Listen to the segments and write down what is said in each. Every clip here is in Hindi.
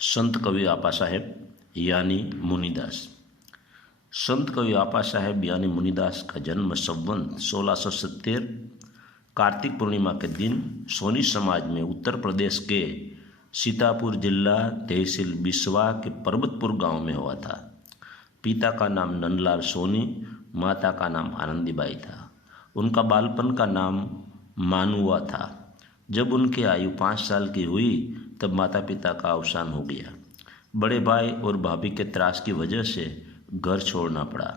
संत कवि आपा साहेब यानी मुनिदास। संत कवि आपा साहेब यानी मुनिदास का जन्म संवत 1670 कार्तिक पूर्णिमा के दिन सोनी समाज में उत्तर प्रदेश के सीतापुर जिला तहसील बिस्वा के पर्वतपुर गांव में हुआ था। पिता का नाम नंदलाल सोनी, माता का नाम आनंदीबाई था। उनका बालपन का नाम मानुआ था। जब उनकी आयु 5 साल की हुई तब माता पिता का अवसान हो गया। बड़े भाई और भाभी के त्रास की वजह से घर छोड़ना पड़ा।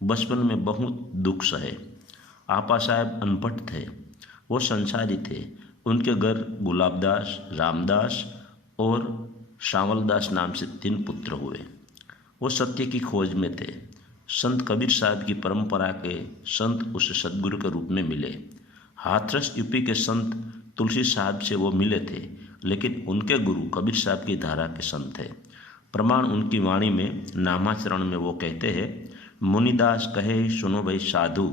बचपन में बहुत दुख सहे। आपा साहब अनपढ़ थे, वो संसारी थे। उनके घर गुलाबदास, रामदास और श्यामलदास नाम से 3 पुत्र हुए। वो सत्य की खोज में थे। संत कबीर साहब की परंपरा के संत उसे सदगुरु के रूप में मिले। हाथरस यूपी के संत तुलसी साहब से वो मिले थे, लेकिन उनके गुरु कबीर साहब की धारा के संत थे। प्रमाण उनकी वाणी में नामाचरण में वो कहते हैं, मुनिदास कहे सुनो भाई साधु,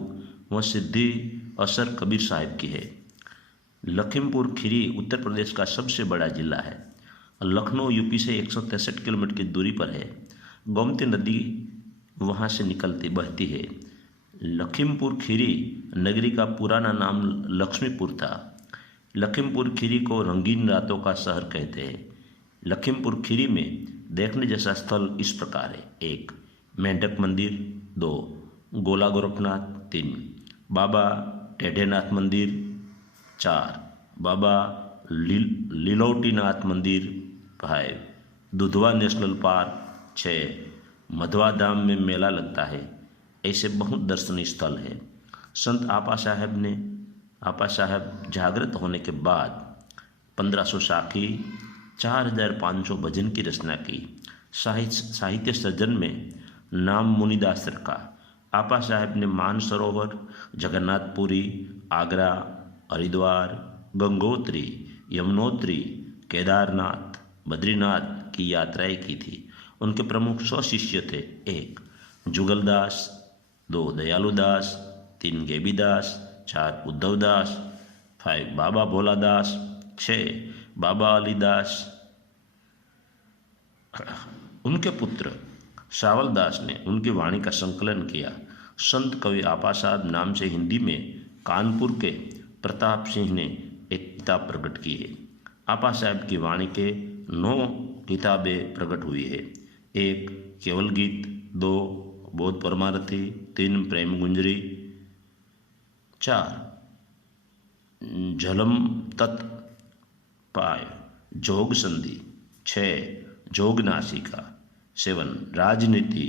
वह सिद्धि असर कबीर साहब की है। लखीमपुर खीरी उत्तर प्रदेश का सबसे बड़ा जिला है। लखनऊ यूपी से 163 किलोमीटर की दूरी पर है। गोमती नदी वहाँ से निकलती बहती है। लखीमपुर खीरी नगरी का पुराना नाम लक्ष्मीपुर था। लखीमपुर खीरी को रंगीन रातों का शहर कहते हैं। लखीमपुर खीरी में देखने जैसा स्थल इस प्रकार है: 1 मेंढक मंदिर, 2 गोला गोरखनाथ, 3 बाबा टेढ़ेनाथ मंदिर, 4 बाबा लीलौटीनाथ मंदिर, 5 दुधवा नेशनल पार्क, 6 मधवा धाम में मेला लगता है। ऐसे बहुत दर्शनीय स्थल है। संत आपा साहब जागृत होने के बाद 1500 साखी, 4500 भजन की रचना की। साहित्य सृजन में नाम मुनिदास रखा। आपा साहब ने मानसरोवर, जगन्नाथपुरी, आगरा, हरिद्वार, गंगोत्री, यमुनोत्री, केदारनाथ, बद्रीनाथ की यात्राएं की थी। उनके प्रमुख 100 शिष्य थे: 1 जुगलदास, 2 दयालुदास, 3 गेबीदास, 4 उद्धवदास, 5 बाबा भोलादास, 6 बाबा अलीदास। उनके पुत्र श्यामलदास ने उनकी वाणी का संकलन किया। संत कवि आपा साहब नाम से हिंदी में कानपुर के प्रताप सिंह ने एक किताब प्रकट की है। आपा साहब की वाणी के 9 किताबें प्रकट हुई है: 1 केवल गीत, 2 बोध परमारथी, 3 प्रेम गुंजरी, 4 झलम तत्, 5 जोग संधि, 6 जोग नासिका, 7 राजनीति,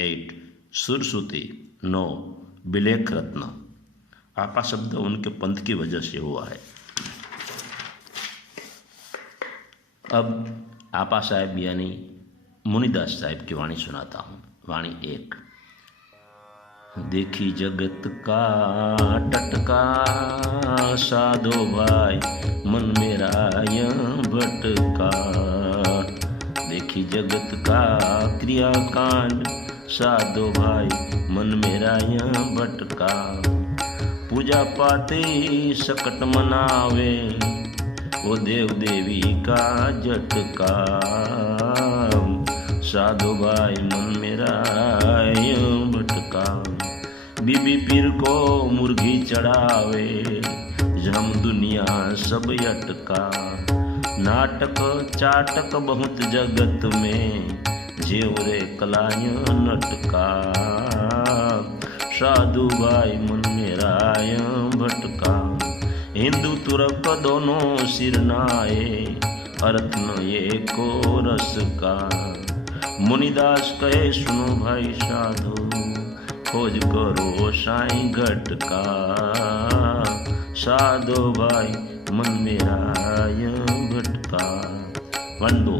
8 सुरसुति, 9 बिलेख रत्न। आपा शब्द उनके पंथ की वजह से हुआ है। अब आपा साहब यानी मुनिदास साहब की वाणी सुनाता हूँ। वाणी 1। देखी जगत का टटका साधो भाई, मन मेरा यूं भटका। देखी जगत का क्रियाकांड साधो भाई, मन मेरा यूं भटका। पूजा पाते सकट मनावे, वो देव देवी का झटका। साधु भाई मन मेरा यूं भटका। बीबी पीर को मुर्गी चढ़ावे, जम दुनिया सब अटका। नाटक चाटक बहुत जगत में, जेवरे कलाय नटका। साधु भाई मन मेरा यूं भटका। हिंदू तुर्क दोनों सिर नाए, अर्थ न ये को रस का। मुनिदास कहे सुनो भाई साधु, खोज करो साईं घटका। साधो भाई मन मेरा यूं भटका। 1 2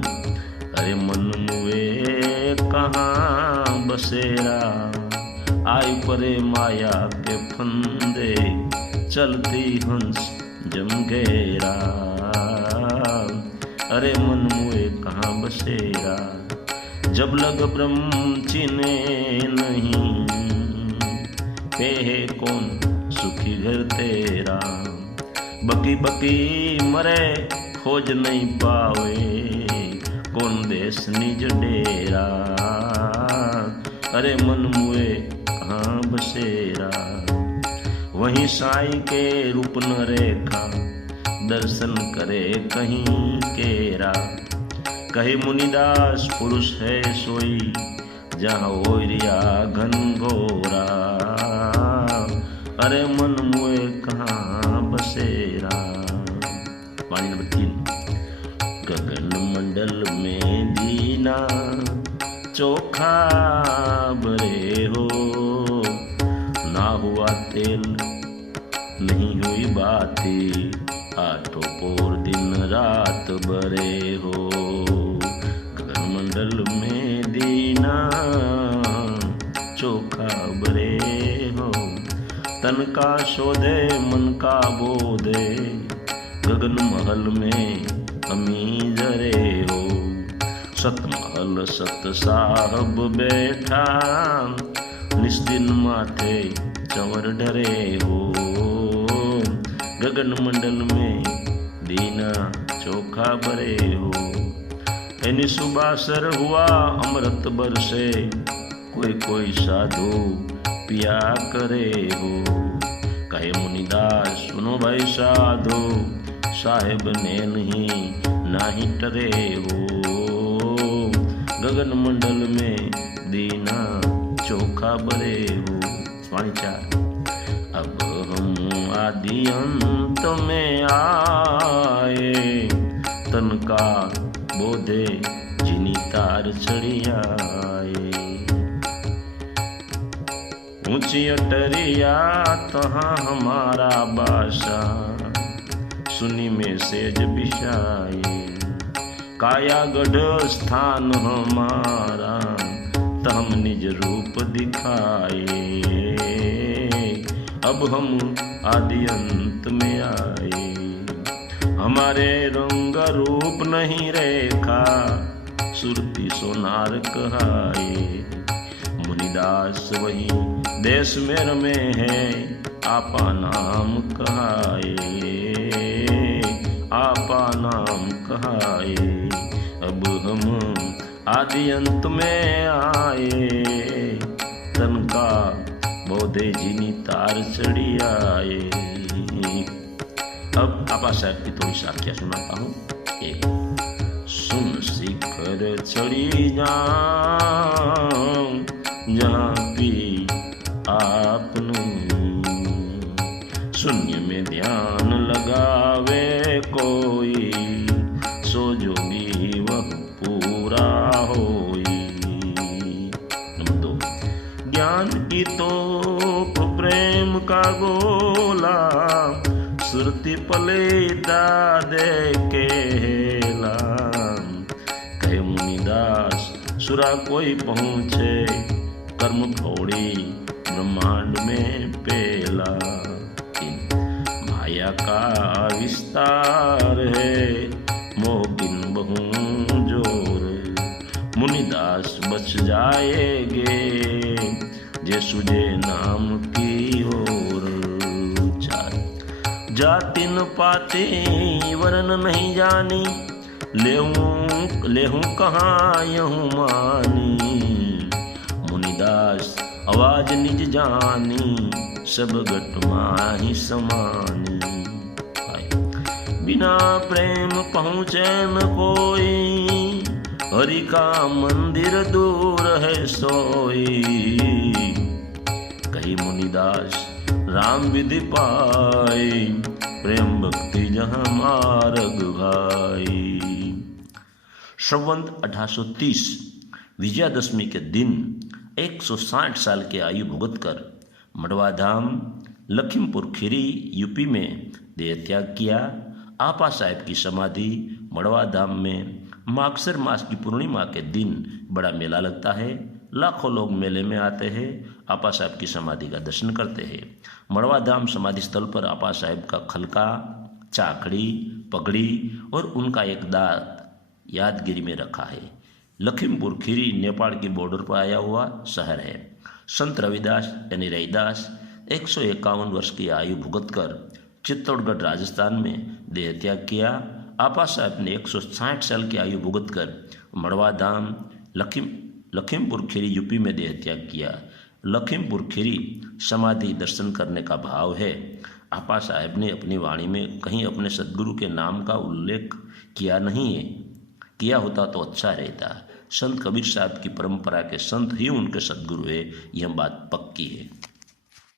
अरे मन मुए कहाँ बसेरा, आई परे माया के फंदे, चलती हंस जमघेरा। अरे मन मुए कहाँ बसेरा, जब लग ब्रह्म चिने नहीं, कहे कौन सुखी घर तेरा। बकी बकी मरे खोज नहीं पावे, कौन देश निज डेरा, अरे मन मुए कहाँ बसेरा। वहीं साईं के रूप न रेखा, दर्शन करे कहीं केरा। कहे मुनिदास पुरुष है सोई, जहाँ ओरिया घन घोरा, अरे मन मुए कहाँ बसेरा। वाणी नंबर 3। गगन मंडल में दीना चोखा बरे हो, ना हुआ तेल नहीं हुई बाती, आठों पोर दिन रात बरे हो। गगन मंडल में दीना चोखा बरे हो, तन का शोधे मन का बोधे, गगन महल में अमी जरे हो। सतमहल सत साहब बैठा, निस्दिन माथे चंवर डरे हो। गगन मंडल में दीना चोखा बरे हो। एनी सुबासर हुआ अमृत बरसे, कोई कोई साधु पिया करे हो। कहे मुनिदास सुनो भाई साधो, साहेब ने नाही टरे हो। गगन मंडल में दीना चोखा बरे हो। वाणी 4। अब हम आदि अंत में आए, तन का बोधे जिनी तार चढ़ी आए। ऊंची अटरिया तहाँ हमारा बासा, सुनी में सेज बिछाए। काया गढ़ स्थान हमारा, तम निज रूप दिखाए। अब हम आदि अंत में आए, हमारे रंग रूप नहीं रेखा, सुरती सोनार कहाए। मुनिदास वही देश में रमे है, आपा नाम कहाए, आपा नाम कहाए। अब हम आदि अंत में आए, तन का बोधे जिनी तार चढ़ी आए। अब आपा साहब की थोड़ी साखियां सुनाता हूँ। एक, सुन शिखर चढ़ी जाऊं, जहाँ पी आपने, शून्य में ध्यान लगावे कोई, सो जोगी वह पूरा होई। नंबर 2, ज्ञान की तोप प्रेम का गोला, सुरती पले दादे केला। कहे मुनिदास सुरा कोई पहुँचे, कर्म घोड़ी ब्रह्मांड में पेला। माया का विस्तार है, मोहकिन बहु जोर, मुनिदास बच जाएगे, जे सुझे नाम की ओर। 4, जाति न पाती वरन नहीं जानी, लेहूं कहाँ यहूं मानी। मुनिदास आवाज निज जानी, सब घट माही समानी। बिना प्रेम पहुँचे न कोई, हरि का मंदिर दूर है सोई। कही मुनिदास राम विधि पाई, प्रेम भक्ति जहाँ मार्ग भाई। संवत 1830 विजयादशमी के दिन 160 साल की आयु भुगत कर मड़वा धाम लखीमपुर खीरी यूपी में देह त्याग किया। आपा साहब की समाधि मड़वा धाम में मागसर मास की पूर्णिमा के दिन बड़ा मेला लगता है। लाखों लोग मेले में आते हैं, आपा साहब की समाधि का दर्शन करते हैं। मड़वा धाम समाधि स्थल पर आपा साहब का खलका, चाकड़ी, पगड़ी और उनका एक दांत यादगिरी में रखा है। लखीमपुर खीरी नेपाल की बॉर्डर पर आया हुआ शहर है। संत रविदास यानी रैदास 151 वर्ष की आयु भुगत कर चित्तौड़गढ़ राजस्थान में देह त्याग किया। आपा साहब ने 160 साल की आयु भुगत कर मड़वा धाम लखीमपुर खीरी यूपी में देह त्याग किया। लखीमपुर खीरी समाधि दर्शन करने का भाव है। आपा साहब ने अपनी वाणी में कहीं अपने सद्गुरु के नाम का उल्लेख किया नहीं है, किया होता तो अच्छा रहता। संत कबीर साहब की परंपरा के संत ही उनके सद्गुरु है, यह बात पक्की है।